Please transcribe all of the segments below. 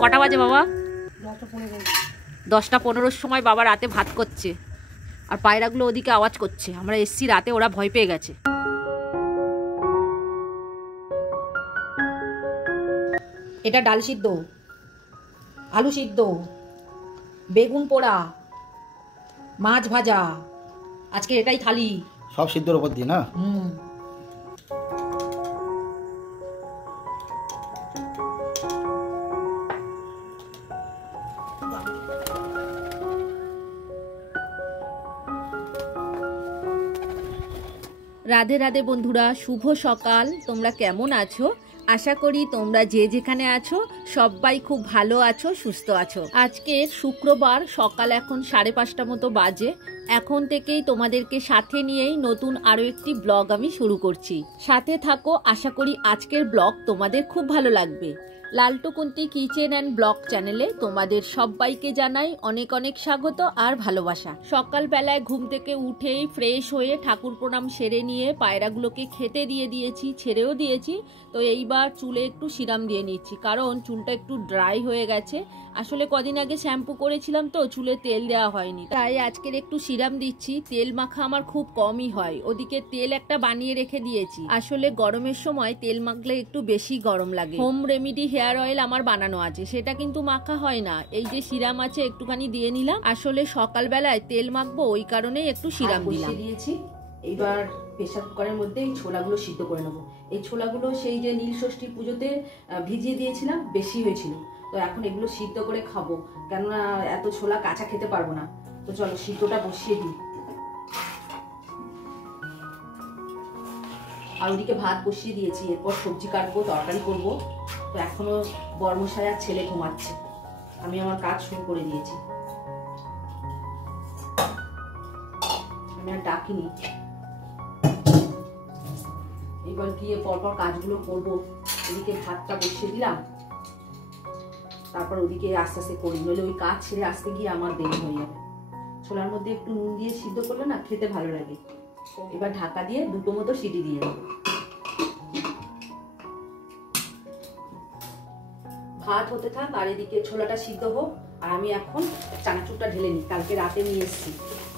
কটা বাজে বাবা? 10টা 15-র সময় বাবা রাতে ভাত করছে, আর পায়রাগুলো ওদিকে আওয়াজ করছে। আমরা এসছি রাতে, ওরা ভয় পেয়ে গেছে। এটা ডাল সিদ্ধ, আলু সিদ্ধ, বেগুন পোড়া, মাছ ভাজা, আজকে এটাই থালি। সব সিদ্ধর উপর দিয়ে না? রাধে রাধে বন্ধুরা, শুভ সকাল। তোমরা কেমন আছো? আশা করি তোমরা যে যেখানে আছো সবাই খুব ভালো আছো, সুস্থ আছো। আজকে শুক্রবার, সকাল এখন 5:30 মতো বাজে। এখন থেকেই তোমাদেরকে সাথে নিয়েই নতুন আরো একটি ব্লগ আমি শুরু করছি। সাথে থাকো, আশা করি আজকের ব্লগ তোমাদের খুব ভালো লাগবে। লালটুকুন্তি কিচেন অ্যান্ড ব্লগ চ্যানেলে তোমাদের সবাইকে জানাই অনেক অনেক স্বাগত আর ভালোবাসা। সকালবেলায় ঘুম থেকে উঠেই ফ্রেশ হয়ে ঠাকুর প্রণাম সেরে নিয়ে পায়রাগুলোকে খেতে দিয়ে দিয়েছি, ছেড়েও দিয়েছি। তো এইবার চুলে একটু সিরাম দিয়ে নিচ্ছি, কারণ চুলটা একটু ড্রাই হয়ে গেছে। আসলে কদিন আগে শ্যাম্পু করেছিলাম তো চুলে তেল দেওয়া হয়নি, তাই আজকের একটু সিরাম দিচ্ছি। তেল মাখা আমার খুব কমই হয়, ওদিকে তেল একটা বানিয়ে রেখে দিয়েছি। আসলে গরমের সময় তেল মাখলে একটু বেশি গরম লাগে। হোম রেমিডি হেয়ার অয়েল আমার বানানো আছে, সেটা কিন্তু মাখা হয় না। এই যে সিরাম আছে একটুখানি দিয়ে নিলাম। আসলে সকালবেলায় তেল মাখবো, ওই কারণেই একটু সিরাম দিয়েছি। এইবার প্রেসার কুকারের মধ্যে এই ছোলাগুলো সিদ্ধ করে নেবো। এই ছোলাগুলো সেই যে নীল ষষ্ঠী পুজোতে ভিজিয়ে দিয়েছিলাম, বেশি হয়েছিল। তো এখন এগুলো সিদ্ধ করে খাবো, কেননা এত ছোলা কাঁচা খেতে পারবো না। তো চলো সিদ্ধটা বসিয়ে দিই। আর ওদিকে ভাত বসিয়ে দিয়েছি, এরপর সবজি কাটবো, তরকারি করবো। তো এখনো বর্মশাই আর ছেলে ঘুমাচ্ছে, আমি আমার কাজ শুরু করে দিয়েছি। আমি আর ডাকিনি, এবার গিয়ে পরপর কাজগুলো করবো। এদিকে ভাতটা বসিয়ে দিলাম, তারপর ওদিকে আস্তে আস্তে করি, নইলে ওই কাজ ছেড়ে আসতে গিয়ে আমার দেরি হয়ে যাবে। ছোলার মধ্যে একটু নুন দিয়ে সিদ্ধ করলে না খেতে ভালো লাগে। এবার ঢাকা দিয়ে 2টো মতো সিটি দিয়ে দেবো। ভাত হতে থাক আর এদিকে ছোলাটা সিদ্ধ হোক। আর আমি এখন চানাচুরটা ঢেলে নিই, কালকে রাতে নিয়ে এসেছি।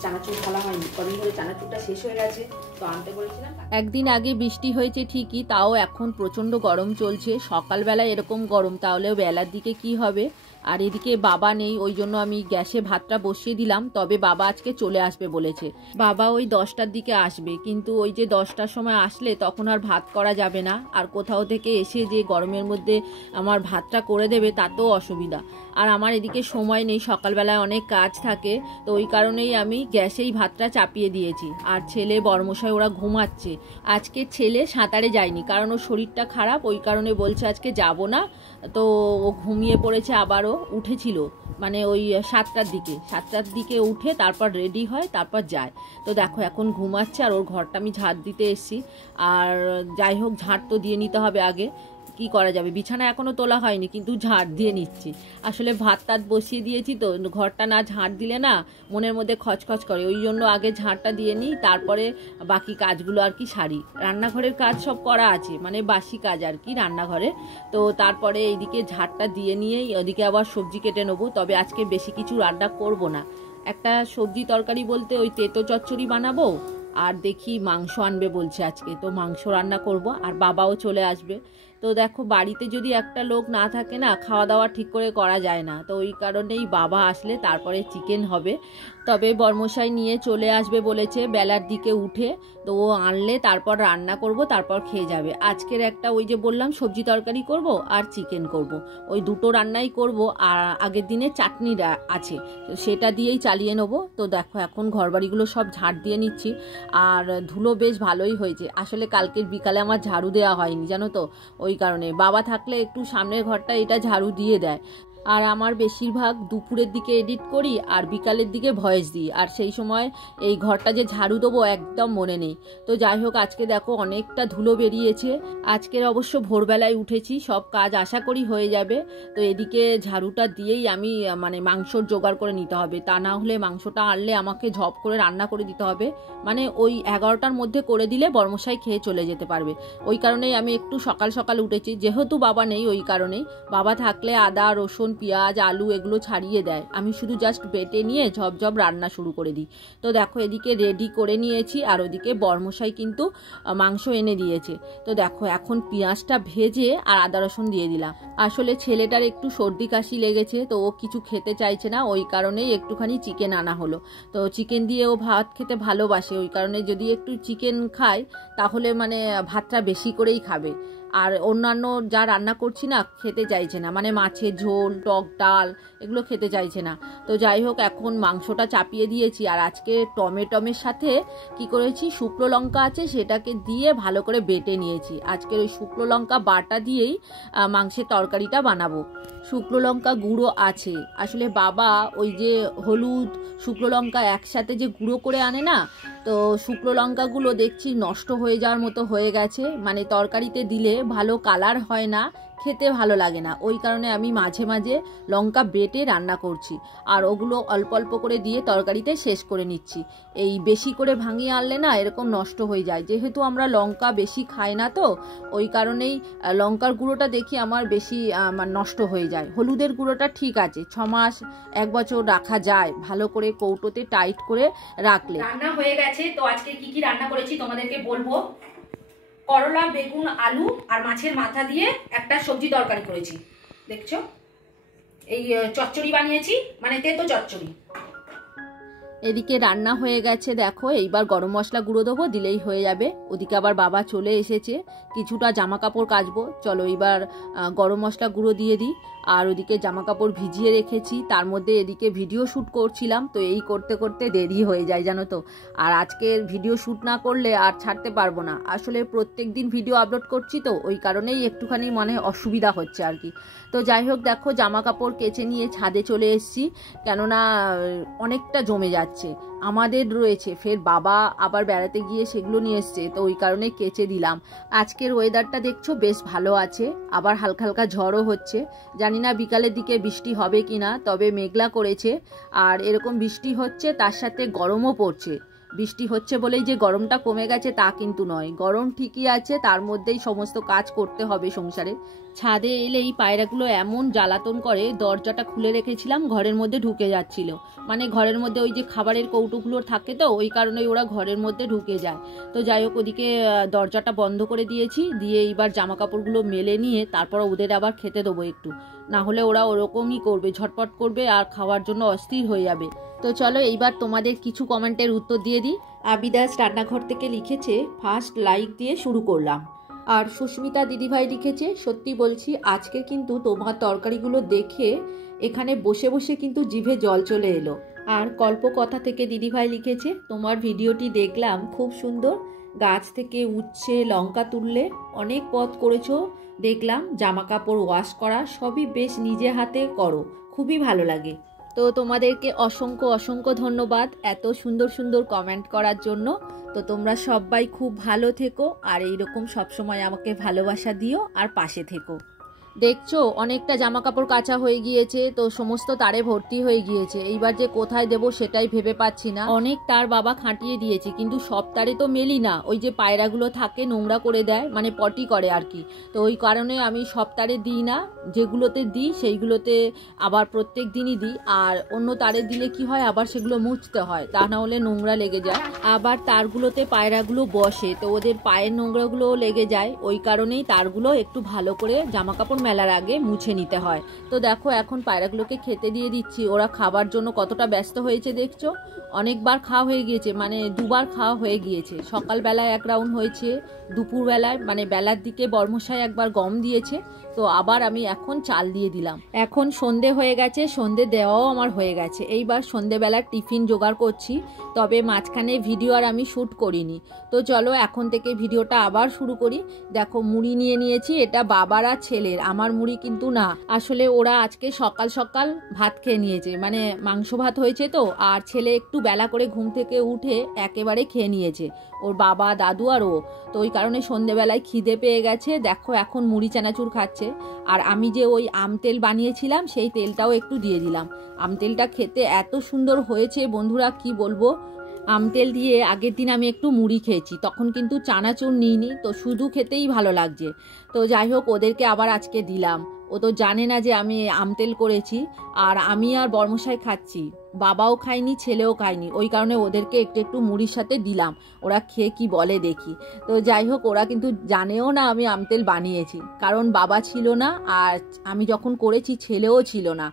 চানাচুর ঢালা হয়নি, কদিন ধরে চানাচুরটা শেষ হয়ে গেছে, তো আনতে বলেছিলাম। একদিন আগে বৃষ্টি হয়েছে ঠিকই, তাও এখন প্রচন্ড গরম চলছে। সকালবেলা এরকম গরম, তাহলেও বেলার দিকে কি হবে। আর এদিকে বাবা নেই, ওই জন্য আমি গ্যাসে ভাতটা বসিয়ে দিলাম। তবে বাবা আজকে চলে আসবে বলেছে। বাবা ওই 10টার দিকে আসবে, কিন্তু ওই যে 10টার সময় আসলে তখন আর ভাত করা যাবে না। আর কোথাও থেকে এসে যে গরমের মধ্যে আমার ভাতটা করে দেবে, তাতেও অসুবিধা। আর আমার এদিকে সময় নেই, সকালবেলায় অনেক কাজ থাকে। তো ওই কারণেই আমি গ্যাসেই ভাতটা চাপিয়ে দিয়েছি। আর ছেলে বর্মশাই ওরা ঘুমাচ্ছে। আজকে ছেলে সাঁতারে যায়নি, কারণ ওর শরীরটা খারাপ, ওই কারণে বলছে আজকে যাব না। তো ও ঘুমিয়ে পড়েছে, আবারও উঠেছিল মানে ওই 7টার দিকে উঠে তারপর রেডি হয়, তারপর যায়। তো দেখো এখন ঘুমাচ্ছে, আর ওর ঘরটা আমি ঝাড় দিতে এসেছি। আর যাই হোক, ঝাড় তো দিয়ে নিতে হবে আগে, কি করা যাবে। বিছানা এখনো তোলা হয়নি, কিন্তু ঝাড় দিয়ে নিচ্ছি। আসলে ভাত টাত বসিয়ে দিয়েছি, তো ঘরটা না ঝাড় দিলে না মনের মধ্যে খচখচ করে, ওই জন্য আগে ঝাড়টা দিয়ে নিই, তারপরে বাকি কাজগুলো আর কি সারি। রান্নাঘরের কাজ সব করা আছে, মানে বাসি কাজ আর কি রান্নাঘরে। তো তারপরে এইদিকে ঝাড়টা দিয়ে নিয়েই ওদিকে আবার সবজি কেটে নেবো। তবে আজকে বেশি কিছু রান্না করব না, একটা সবজি তরকারি বলতে ওই তেতো চচ্চড়ি বানাবো। আর দেখি মাংস আনবে বলছে আজকে, তো মাংস রান্না করব। আর বাবাও চলে আসবে। তো দেখো, বাড়িতে যদি একটা লোক না থাকে না, খাওয়া দাওয়া ঠিক করে করা যায় না। তো ওই কারণেই বাবা আসলে তারপরে চিকেন হবে। তবে বর্মশাই নিয়ে চলে আসবে বলেছে বেলার দিকে উঠে। তো ও আনলে তারপর রান্না করব, তারপর খেয়ে যাবে। আজকের একটা ওই যে বললাম সবজি তরকারি করব আর চিকেন করব, ওই দুটো রান্নাই করব। আর আগের দিনের চাটনি আছে, তো সেটা দিয়েই চালিয়ে নেব। তো দেখো এখন ঘরবাড়িগুলো সব ঝাড় দিয়ে নিচ্ছি। আর ধুলো বেশ ভালোই হয়েছে। আসলে কালকের বিকালে আমার ঝাড়ু দেওয়া হয়নি, জানো তো। ওই কারণে বাবা থাকলে একটু সামনের ঘরটা এটা ঝাড়ু দিয়ে দেয়। আর আমার বেশিরভাগ দুপুরের দিকে এডিট করি আর বিকালের দিকে ভয়েস দিই, আর সেই সময় এই ঘরটা যে ঝাড়ু দেবো একদম মনে নেই। তো যাই হোক, আজকে দেখো অনেকটা ধুলো বেরিয়েছে। আজকের অবশ্য ভোরবেলায় উঠেছি, সব কাজ আশা করি হয়ে যাবে। তো এদিকে ঝাড়ুটা দিয়েই আমি মানে মাংসর জোগাড় করে নিতে হবে, তা না হলে মাংসটা আনলে আমাকে ঝপ করে রান্না করে দিতে হবে। মানে ওই 11টার মধ্যে করে দিলে বর্মশাই খেয়ে চলে যেতে পারবে। ওই কারণেই আমি একটু সকাল সকাল উঠেছি, যেহেতু বাবা নেই ওই কারণেই। বাবা থাকলে আদা রসুন পেঁয়াজ আলু এগুলো ছাড়িয়ে দেয়, আমি শুধু জাস্ট বেটে নিয়ে ঝপঝপ রান্না শুরু করে দিই। তো দেখো এদিকে রেডি করে নিয়েছি, আর ওদিকে বর্মশাই কিন্তু মাংস এনে দিয়েছে। তো দেখো এখন পেঁয়াজটা ভেজে আর আদা রসুন দিয়ে দিলাম। আসলে ছেলেটার একটু সর্দি কাশি লেগেছে, তো ও কিছু খেতে চাইছে না, ওই কারণেই একটুখানি চিকেন আনা হলো। তো চিকেন দিয়ে ও ভাত খেতে ভালোবাসে, ওই কারণে যদি একটু চিকেন খায় তাহলে মানে ভাতটা বেশি করেই খাবে। আর অন্যান্য যা রান্না করছি না খেতে চাইছে না, মানে মাছের ঝোল টক ডাল এগুলো খেতে চাইছে না। তো যাই হোক, এখন মাংসটা চাপিয়ে দিয়েছি, আর আজকে টমেটোমের সাথে কি করেছি, শুকনো লঙ্কা আছে সেটাকে দিয়ে ভালো করে বেটে নিয়েছি। আজকের ওই শুকনো লঙ্কা বাটা দিয়েই মাংসের তরকারিটা বানাবো। শুকনো লঙ্কা গুঁড়ো আছে, আসলে বাবা ওই যে হলুদ শুকনো লঙ্কা একসাথে যে গুঁড়ো করে আনে না, তো শুকনো লঙ্কাগুলো দেখছি নষ্ট হয়ে যাওয়ার মতো হয়ে গেছে, মানে তরকারিতে দিলে ভালো কালার হয় না, খেতে ভালো লাগে না। ওই কারণে আমি মাঝে মাঝে লঙ্কা বেটে রান্না করছি, আর ওগুলো অল্প অল্প করে দিয়ে তরকারিতে শেষ করে নিচ্ছি। এই বেশি করে ভাঙিয়ে আনলে না এরকম নষ্ট হয়ে যায়, যেহেতু আমরা লঙ্কা বেশি খাই না, তো ওই কারণেই লঙ্কার গুঁড়োটা দেখি আমার বেশি নষ্ট হয়ে যায়। হলুদের গুঁড়োটা ঠিক আছে, 6 মাস 1 বছর রাখা যায় ভালো করে কৌটোতে টাইট করে রাখলে। রান্না হয়ে গেছে। তো আজকে কি কি রান্না করেছি তোমাদেরকে বলবো। করলা বেগুন আলু আর মাছের মাথা দিয়ে একটা সবজি তরকারি করেছি, দেখছো। এই চচ্চড়ি বানিয়েছি, মানে তেতো চচ্চড়ি। এদিকে রান্না হয়ে গেছে দেখো, এইবার গরম মশলা গুঁড়ো দেবো, দিলেই হয়ে যাবে। ওদিকে আবার বাবা চলে এসেছে, কিছুটা জামা কাপড় কাচবো, চলো এবার গরম মশলা গুঁড়ো দিয়ে দিই। আর ওদিকে জামা কাপড় ভিজিয়ে রেখেছি, তার মধ্যে এদিকে ভিডিও শ্যুট করছিলাম, তো এই করতে করতে দেরি হয়ে যায় জানো তো। আর আজকের ভিডিও শ্যুট না করলে আর ছাড়তে পারবো না, আসলে প্রত্যেক দিন ভিডিও আপলোড করছি, তো ওই কারণেই একটুখানি মানে অসুবিধা হচ্ছে আর কি। তো যাই হোক, দেখো জামা কাপড় কেচে নিয়ে ছাদে চলে এসেছি, কেননা অনেকটা জমে যাচ্ছে। আমাদের রয়েছে, ফের বাবা আবার বেড়াতে গিয়ে সেগুলো নিয়ে এসছে, তো ওই কারণে কেচে দিলাম। আজকের ওয়েদারটা দেখছো বেশ ভালো আছে, আবার হালকা হালকা ঝড়ও হচ্ছে। জানি না বিকালের দিকে বৃষ্টি হবে কিনা, তবে মেঘলা করেছে, আর এরকম বৃষ্টি হচ্ছে তার সাথে গরমও পড়ছে। বৃষ্টি হচ্ছে বলেই যে গরমটা কমে গেছে তা কিন্তু নয়, গরম ঠিকই আছে, তার মধ্যেই সমস্ত কাজ করতে হবে সংসারে। ছাদে এলেই পায়রাগুলো এমন জ্বালাতন করে, দরজাটা খুলে রেখেছিলাম ঘরের মধ্যে ঢুকে যাচ্ছিল, মানে ঘরের মধ্যে ওই যে খাবারের কৌটোগুলো থাকে, তো ওই কারণেই ওরা ঘরের মধ্যে ঢুকে যায়। তো যাই হোক, ওদিকে দরজাটা বন্ধ করে দিয়েছি, দিয়ে এইবার জামা কাপড়গুলো মেলে নিয়ে তারপর ওদের আবার খেতে দেবো একটু, না হলে ওরা ওরকমই করবে, ঝটপট করবে আর খাওয়ার জন্য অস্থির হয়ে যাবে। তো চলো এইবার তোমাদের কিছু কমেন্টের উত্তর দিয়ে দিই। আবিদাস রান্নাঘর থেকে লিখেছে, ফার্স্ট লাইক দিয়ে শুরু করলাম। আর সুস্মিতা দিদিভাই লিখেছে, সত্যি বলছি আজকে কিন্তু তোমার তরকারিগুলো দেখে এখানে বসে বসে কিন্তু জিভে জল চলে এলো। আর কল্পকথা থেকে দিদিভাই লিখেছে, তোমার ভিডিওটি দেখলাম, খুব সুন্দর, গাছ থেকে উচ্ছে লঙ্কা তুললে, অনেক পথ করেছো দেখলাম, জামা কাপড় ওয়াশ করা সবই বেশ নিজে হাতে করো, খুবই ভালো লাগে। তো তোমাদেরকে অসংখ্য অসংখ্য ধন্যবাদ এত সুন্দর সুন্দর কমেন্ট করার জন্য। তো তোমরা সবাই খুব ভালো থেকো, আর এইরকম সবসময় আমাকে ভালোবাসা দিও আর পাশে থেকো। দেখছো অনেকটা জামা কাপড় কাচা হয়ে গিয়েছে, তো সমস্ত তারে ভর্তি হয়ে গিয়েছে, এইবার যে কোথায় দেব সেটাই ভেবে পাচ্ছি না। অনেক তার বাবা খাটিয়ে দিয়েছি, কিন্তু সব তারে তো মেলি না, ওই যে পায়রাগুলো থাকে নোংরা করে দেয়, মানে পটি করে আর কি, তো ওই কারণে আমি সব তারে দিই না, যেগুলোতে দিই সেইগুলোতে আবার প্রত্যেক দিনই দিই। আর অন্য তারে দিলে কি হয়, আবার সেগুলো মুছতে হয়, তা না হলে নোংরা লেগে যায়। আবার তারগুলোতে পায়রাগুলো বসে, তো ওদের পায়ের নোংরাগুলোও লেগে যায়, ওই কারণেই তারগুলো একটু ভালো করে জামা কাপড় মেলার আগে মুছে নিতে হয়। তো দেখো এখন পায়রাগুলোকে খেতে দিয়ে দিচ্ছি, ওরা খাবার জন্য কতটা ব্যস্ত হয়েছে দেখছো। অনেকবার খাওয়া হয়ে গিয়েছে, মানে 2 বার খাওয়া হয়ে গিয়েছে, সকালবেলায় 1 রাউন্ড হয়েছে, দুপুরবেলায় মানে বেলার দিকে বর্মশাই একবার গম দিয়েছে, তো আবার আমি এখন চাল দিয়ে দিলাম। এখন সন্ধে হয়ে গেছে, সন্ধে দেওয়াও আমার হয়ে গেছে, এইবার সন্ধেবেলার টিফিন জোগাড় করছি, তবে মাঝখানে ভিডিও আর আমি শ্যুট করিনি। তো চলো এখন থেকে ভিডিওটা আবার শুরু করি। দেখো মুড়ি নিয়ে নিয়েছি, এটা বাবার আর ছেলের, আমার মুড়ি কিন্তু না। আসলে ওরা আজকে সকাল সকাল ভাত খেয়ে নিয়েছে, মানে মাংস ভাত হয়েছে তো, আর ছেলে একটু বেলা করে ঘুম থেকে উঠে একেবারে খেয়ে নিয়েছে, ওর বাবা দাদু আর ও। তো ওই কারণে সন্ধেবেলায় খিদে পেয়ে গেছে, দেখো এখন মুড়ি চানাচুর খাচ্ছে। আর আমি যে ওই আম তেল বানিয়েছিলাম সেই তেলটাও একটু দিয়ে দিলাম। আম তেলটা খেতে এত সুন্দর হয়েছে বন্ধুরা, কি বলবো। আম তেল দিয়ে আগের দিন আমি একটু মুড়ি খেয়েছি, তখন কিন্তু চানাচুর নিইনি, তো শুধু খেতেই ভালো লাগছে। তো যাই হোক, ওদেরকে আবার আজকে দিলাম। ও তো জানে না যে আমি আম তেল করেছি, আর আমি আর বর্মশাই খাচ্ছি, বাবাও খায়নি ছেলেও খায়নি, ওই কারণে ওদেরকে একটু একটু মুড়ির সাথে দিলাম, ওরা খেয়ে কি বলে দেখি। তো যাই হোক, ওরা কিন্তু জানেও না আমি আম তেল বানিয়েছি, কারণ বাবা ছিল না, আর আমি যখন করেছি ছেলেও ছিল না।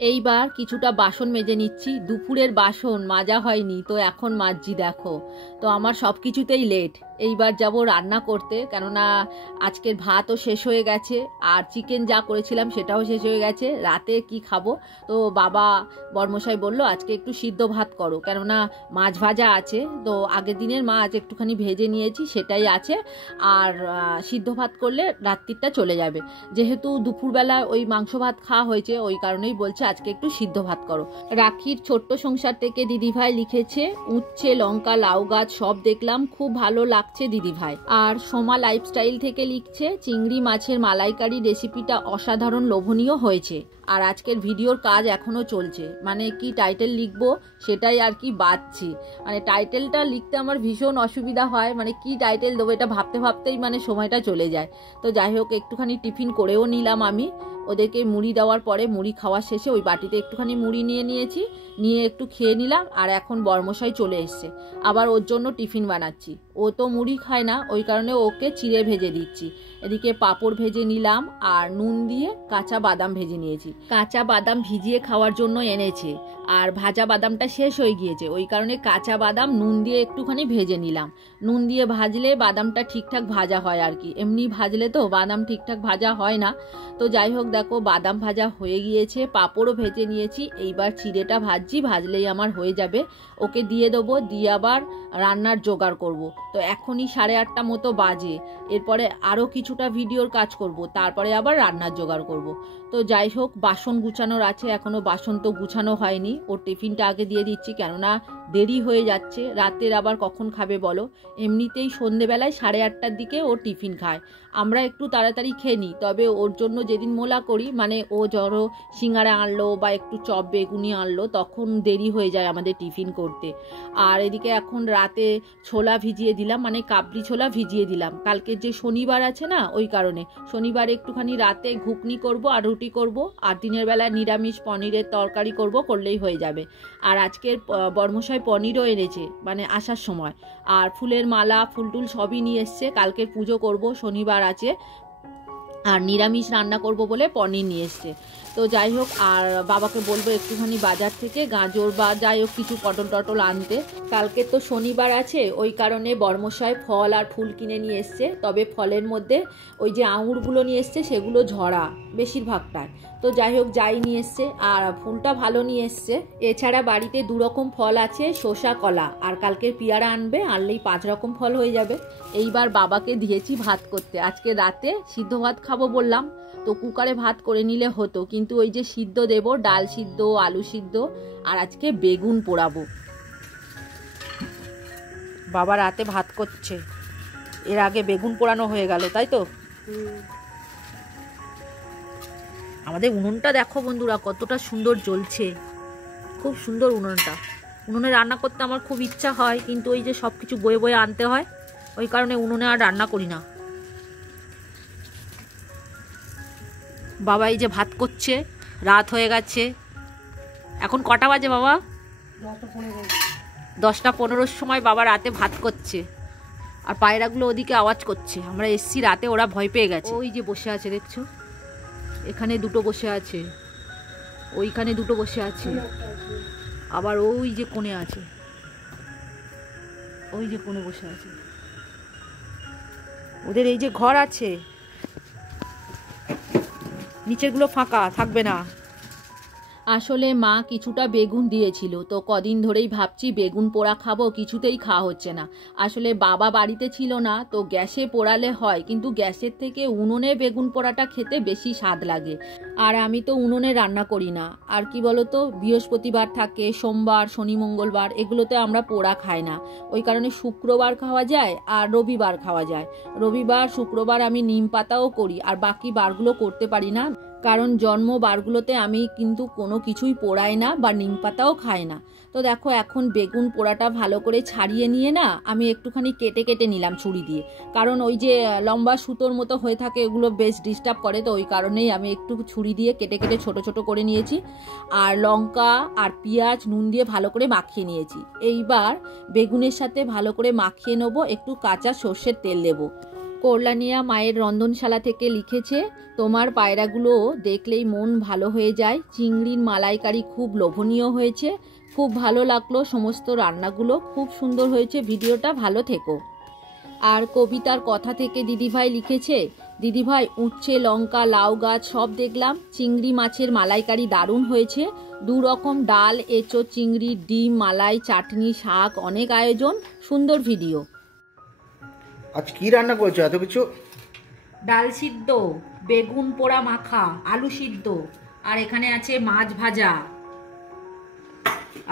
এইবার কিছুটা বাসন মেজে নিচ্ছি, দুপুরের বাসন মাজা হয়নি, তো এখন মাজছি দেখো। তো আমার সব কিছুতেই লেট। এইবার যাব রান্না করতে, কেননা আজকের ভাতও শেষ হয়ে গেছে, আর চিকেন যা করেছিলাম সেটাও শেষ হয়ে গেছে। রাতে কি খাবো, তো বাবা বর্মশাই বলল আজকে একটু সিদ্ধ ভাত করো, কেননা মাছ ভাজা আছে, তো আগের দিনের মাছ একটুখানি ভেজে নিয়েছি সেটাই আছে, আর সিদ্ধ ভাত করলে রাত্রিটা চলে যাবে। যেহেতু দুপুরবেলা ওই মাংস ভাত খাওয়া হয়েছে, ওই কারণেই বলছে আজকে একটু সিদ্ধ ভাত করো। রাখির ছোট্ট সংসার থেকে দিদিভাই লিখেছে উচ্ছে লঙ্কা লাউ গাছ সব দেখলাম, খুব ভালো লাগছে দিদিভাই। আর সোমা লাইফস্টাইল থেকে লিখছে চিংড়ি মাছের মালাইকারি রেসিপিটা অসাধারণ লোভনীয় হয়েছে। আর আজকের ভিডিওর কাজ এখনো চলছে, মানে কি টাইটেল লিখবো সেটাই আর কি বাঁচছি। মানে টাইটেলটা লিখতে আমার ভীষণ অসুবিধা হয়, মানে কি টাইটেল দেবো এটা ভাবতে ভাবতেই মানে সময়টা চলে যায়। তো যাই হোক, একটুখানি টিফিন করেও নিলাম আমি। ওদেরকে মুড়ি দেওয়ার পরে, মুড়ি খাওয়া শেষে ওই বাটিতে একটুখানি মুড়ি নিয়েছি, নিয়ে একটু খেয়ে নিলাম। আর এখন বর্মশাই চলে এসছে, আবার ওর জন্য টিফিন বানাচ্ছি। ও তো মুড়ি খায় না, ওই কারণে ওকে চিড়ে ভেজে দিচ্ছি। এদিকে পাঁপড় ভেজে নিলাম, আর নুন দিয়ে কাঁচা বাদাম ভেজে নিয়েছি। কাঁচা বাদাম ভিজিয়ে খাওয়ার জন্য এনেছে, আর ভাজা বাদামটা শেষ হয়ে গিয়েছে, ওই কারণে কাঁচা বাদাম নুন দিয়ে একটুখানি ভেজে নিলাম। নুন দিয়ে ভাজলে বাদামটা ঠিকঠাক ভাজা হয় আর কি, এমনি ভাজলে তো বাদাম ঠিকঠাক ভাজা হয় না। তো যাই হোক, দেখো বাদাম ভাজা হয়ে গিয়েছে, পাঁপড়ও ভেজে নিয়েছি। এইবার চিড়েটা ভাজছি, ভাজলেই আমার হয়ে যাবে। ওকে দিয়ে দেবো, দিয়ে আবার রান্নার জোগাড় করব। তো এখনই 8:30 মতো বাজে, এরপরে আরও কিছুটা ভিডিওর কাজ করব, তারপরে আবার রান্নার জোগাড় করব। তো যাই হোক, বাসন গুছানোর আছে, এখনও বাসন তো গুছানো হয়নি। ওর টিফিনটা আগে দিয়ে দিচ্ছি, কেননা দেরি হয়ে যাচ্ছে, রাতের আবার কখন খাবে বলো। এমনিতেই সন্ধেবেলায় 8:30টার দিকে ও টিফিন খায়, আমরা একটু তাড়াতাড়ি খেয়ে নিই। তবে ওর জন্য যেদিন মোলা করি, মানে ও ধরো সিঙ্গারা আনলো বা একটু চপ বেগুনি আনলো, তখন দেরি হয়ে যায় আমাদের টিফিন করতে। আর এদিকে এখন রাতে ছোলা ভিজিয়ে দিলাম, মানে কাবলি ছোলা ভিজিয়ে দিলাম, কালকে যে শনিবার আছে না, ওই কারণে শনিবার একটুখানি রাতে ঘুগনি করব আর রুটি করব, আর দিনের বেলা নিরামিষ পনিরের তরকারি করলেই হয়ে যাবে। আর আজকের বর্মশাই পনিরও এনেছে, মানে আসার সময়, আর ফুলের মালা ফুলটুল সবই নিয়ে এসছে। কালকে পুজো করব, শনিবার আছে, আর নিরামিষ রান্না করব বলে পনির নিয়ে এসছে। তো যাই হোক, আর বাবাকে বলবো একটুখানি বাজার থেকে গাজর বা যাই হোক কিছু পটল টটল আনতে। কালকে তো শনিবার আছে, ওই কারণে বর্মশাই ফল আর ফুল কিনে নিয়ে এসছে। তবে ফলের মধ্যে ওই যে আঙুরগুলো নিয়ে এসছে সেগুলো ঝরা বেশিরভাগটাই। তো যাই হোক, যাই নিয়ে এসছে, আর ফুলটা ভালো নিয়ে এসছে। এছাড়া বাড়িতে 2 রকম ফল আছে, শসা কলা, আর কালকের পেয়ারা আনবে, আনলেই 5 রকম ফল হয়ে যাবে। এইবার বাবাকে দিয়েছি ভাত করতে। আজকে রাতে সিদ্ধ ভাত খাবো বললাম, তো কুকারে ভাত করে নিলে হতো, কিন্তু ওই যে সিদ্ধ দেব, ডাল সিদ্ধ আলু সিদ্ধ, আর আজকে বেগুন পোড়াবো। বাবা রাতে ভাত করছে, এর আগে বেগুন পোড়ানো হয়ে গেল, তাই তো? আমাদের উনুনটা দেখো বন্ধুরা কতটা সুন্দর জ্বলছে, খুব সুন্দর উনুনটা। উনুনে রান্না করতে আমার খুব ইচ্ছা হয়, কিন্তু ওই যে সব কিছু বয়ে বয়ে আনতে হয়, ওই কারণে উনুনে আর রান্না করি না। বাবা এই যে ভাত করছে, রাত হয়ে গেছে। এখন কটা বাজে বাবা? 10:15 সময় বাবা রাতে ভাত করছে, আর পায়রাগুলো ওদিকে আওয়াজ করছে। আমরা এসছি রাতে, ওরা ভয় পেয়ে গেছে। ওই যে বসে আছে দেখছো, এখানে 2টো বসে আছে, ওইখানে 2টো বসে আছে, আবার ওই যে কোণে আছে, ওই যে কোণে বসে আছে। ওদের এই যে ঘর আছে, নিচেরগুলো ফাঁকা থাকবে না। আসলে মা কিছুটা বেগুন দিয়েছিল, তো কদিন ধরেই ভাবছি বেগুন পোড়া খাবো, কিছুতেই খাওয়া হচ্ছে না। আসলে বাবা বাড়িতে ছিল না, তো গ্যাসে পোড়ালে হয়, কিন্তু গ্যাসের থেকে উনুনে বেগুন পোড়াটা খেতে বেশি স্বাদ লাগে। আর আমি তো উনুনে রান্না করি না। আর কি বলতো, বৃহস্পতিবার থাকে, সোমবার, শনি, মঙ্গলবার এগুলোতে আমরা পোড়া খাই না। ওই কারণে শুক্রবার খাওয়া যায় আর রবিবার খাওয়া যায়। রবিবার, শুক্রবার আমি নিম পাতাও করি, আর বাকি বারগুলো করতে পারি না, কারণ জন্ম বারগুলোতে আমি কিন্তু কোনো কিছুই পোড়াই না বা নিম পাতাও খাই না। তো দেখো, এখন বেগুন পোড়াটা ভালো করে ছাড়িয়ে নিয়ে না আমি একটুখানি কেটে কেটে নিলাম ছুরি দিয়ে, কারণ ওই যে লম্বা সুতোর মতো হয়ে থাকে এগুলো বেশ ডিস্টার্ব করে, তো ওই কারণেই আমি একটু ছুরি দিয়ে কেটে কেটে ছোট ছোট করে নিয়েছি। আর লঙ্কা আর পেঁয়াজ নুন দিয়ে ভালো করে মাখিয়ে নিয়েছি। এইবার বেগুনের সাথে ভালো করে মাখিয়ে নেবো, একটু কাঁচা সর্ষের তেল দেবো। কল্যাণিয়া মায়ের রন্ধনশালা থেকে লিখেছে, তোমার পায়রাগুলো দেখলেই মন ভালো হয়ে যায়। চিংড়ির মালাইকারি খুব লোভনীয় হয়েছে, খুব ভালো লাগলো, সমস্ত রান্নাগুলো খুব সুন্দর হয়েছে, ভিডিওটা ভালো থেকো। আর কবিতার কথা থেকে দিদিভাই লিখেছে, দিদিভাই উচ্ছে, লঙ্কা, লাউ গাছ সব দেখলাম, চিংড়ি মাছের মালাইকারি দারুণ হয়েছে, 2 রকম ডাল, এঁচো, চিংড়ি, ডিম, মালাই, চাটনি, শাক, অনেক আয়োজন, সুন্দর ভিডিও। আজ কি রান্না করেছো এত কিছু? ডাল সিদ্ধ, বেগুন পোড়া মাখা, আলু সিদ্ধ, আর এখানে আছে মাছ ভাজা,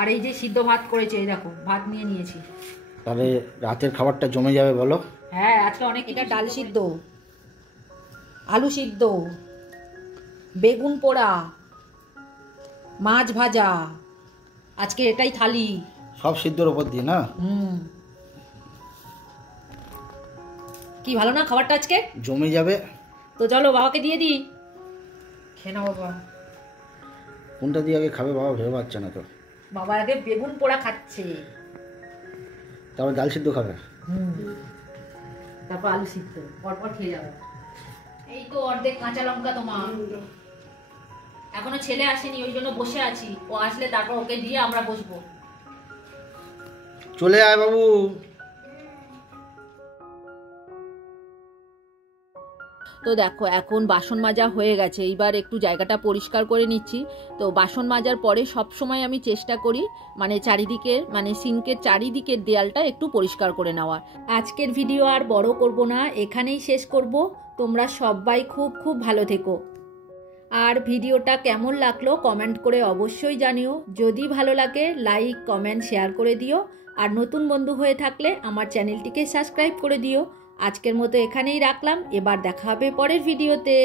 আর এই যে সিদ্ধ ভাত করেছে, এই দেখো ভাত নিয়ে নিয়েছি। তাহলে রাতের খাবারটা জমে যাবে বলো? হ্যাঁ, আজকে অনেক। এটা ডাল সিদ্ধ, আলু সিদ্ধ, বেগুন পোড়া, মাছ ভাজা, আজকে এটাই থালি। সব সিদ্ধর উপর দিয়ে না? কি ভালো না খাবারটা আজকে? জমে যাবে। তো চলো বাবাকে দিয়ে দিই, খেয়ে নাও বাবা। কোনটা দিয়ে আগে খাবে বাবা ভেবে পাচ্ছে না তো। বাবা আগে বেগুন পোড়া খাচ্ছে, তারপর ডাল সিদ্ধ খাবে, তারপর আলু সিদ্ধ, পরপর খেয়ে যাবে। এই তো অর্ধেক কাঁচা লঙ্কা তোমার। এখনো ছেলে আসেনি, ওই জন্য বসে আছি, ও আসলে তারপর ওকে দিয়ে আমরা বসবো। চলে আয় বাবু। তো দেখো, এখন বাসন মাজা হয়ে গেছে, এইবার একটু জায়গাটা পরিষ্কার করে নিচ্ছি। তো বাসন মাজার পরে সব সময় আমি চেষ্টা করি চারিদিকের সিঙ্কের চারিদিকের দেয়ালটা একটু পরিষ্কার করে নেওয়ার। আজকের ভিডিও আর বড় করব না, এখানেই শেষ করব। তোমরা সবাই খুব খুব ভালো থেকো। আর ভিডিওটা কেমন লাগলো কমেন্ট করে অবশ্যই জানিও। যদি ভালো লাগে লাইক, কমেন্ট, শেয়ার করে দিও। আর নতুন বন্ধু হয়ে থাকলে আমার চ্যানেলটিকে সাবস্ক্রাইব করে দিও। আজকের মতো এখানেই রাখলাম, এবার দেখা হবে পরের ভিডিওতে।